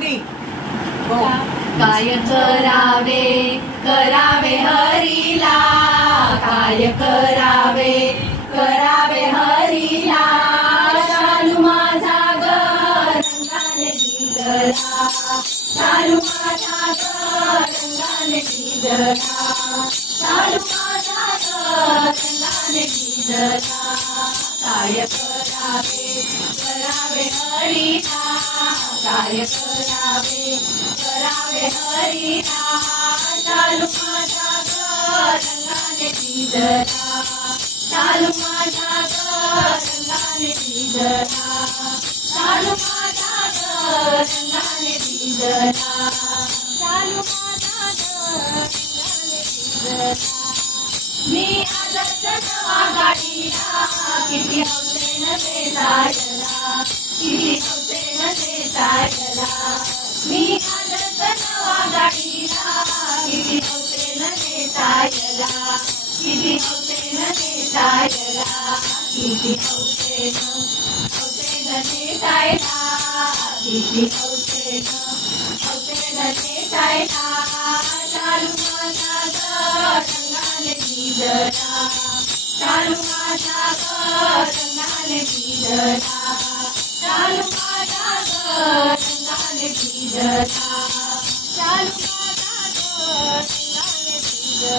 3 हो. काय करावे करावे हरीला, काय करावे करावे हरीला, चालू माझा ग रंगाने भिजला, चालू माझा ग रंगाने भिजला, चालू माझा ग रंगाने भिजला. काय करावे करावे हरीला, काय करावे करावे हरीला, चालू माझा ग रंगाने भिजला, चालू माझा ग रंगाने भिजला, चालू माझा ग रंगाने भिजला, चालू माझा ग रंगाने भिजला. मी आजच नवा गाडीला, किती हौसेन बेसायला, किती हौसेन बेसायला. मी आजच नवा गाडीला, किती हौसेन बेसायला, किती हौसेन बेसायला, किती हौसेन हौसेन बेसायला, किती हौसेन हौसेन बेसायला. चालू माझा ग रंगाने भिजला, चालू माझा ग रंगाने भिजला, चालू माझा ग रंगाने भिजला, चालू माझा ग रंगाने भिजला.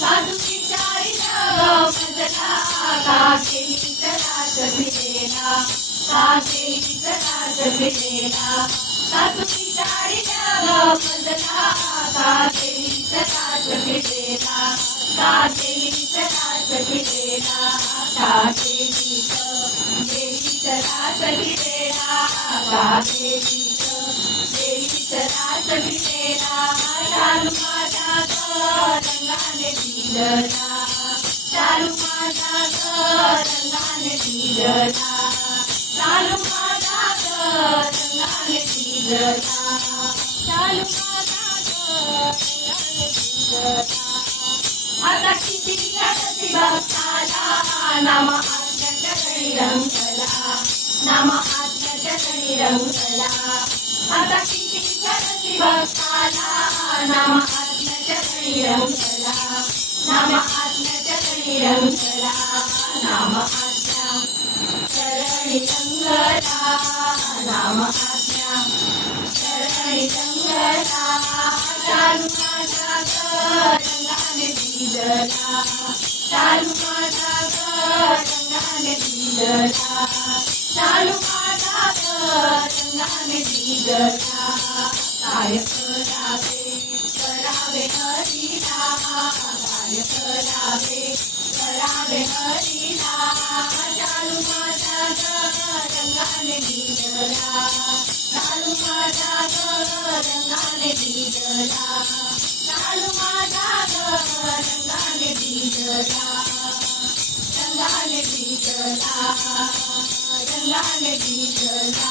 सासू विचारिलं ग मजला, का केली त्रास फिरेला, का केली त्रास फिरेला. सासू विचारिलं ग मजला, का केली त्रास फिरेला, का केली त्रास फिरेला, का केली त्रास फिरेला, का केली त्रास फिरेला. चालू माझा ग रंगाने भिजला, चालू माझा ग रंगाने भिजला, चालू माझा ग रंगाने भिजला, चालू माझा ग रंगाने भिजला. आता किती घडती भक्ताला, नाम आत्म्याच्या गणी रंगला, नाम आत्म्याच्या गणी रंगला. आता किती घडती भक्ताला, नाम आत्म्याच्या गणी रंगला, नाम आत्म्याच्या गणी रंगला, नाम आत्म्या चरणी रंगला, नाम आत्म्या चरणी रंगला. चालू माझा ग रंगाने भिजला, चालू माझा ग रंगाने भिजला, चालू माझा ग रंगाने भिजला. काय करावे करावे हरीला, काय करावे करावे हरीला, चालू माझा ग रंगाने भिजला, चालू माझा ग रंगाने भिजला, चालू माझा ग रंगाने भिजला, रंगाने भिजला, रंगाने भिजला.